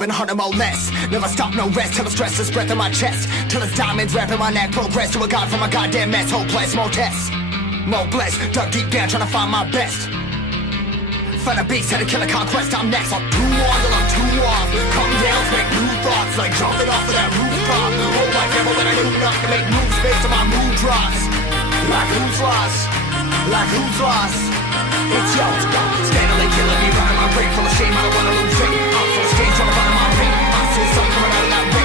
been hunting more less. Never stop, no rest, till the stress is breath in my chest. Till it's diamonds wrapping my neck, progress to a god from a goddamn mess. Hopeless, more tests, more blessed. Dug deep down, trying to find my best. Find a beast, had to kill a conquest, I'm next. I'm too on till I'm too off. Come down, make new thoughts, like jumping off of that rooftop. Hold my devil when I do not to make moves based on my mood drops. Like who's lost? Like who's lost? It's yours, steadily killing me, running my brain full of shame. I don't wanna lose it. I'm full of stage, trying to run in my pain. I see something coming out of that rain.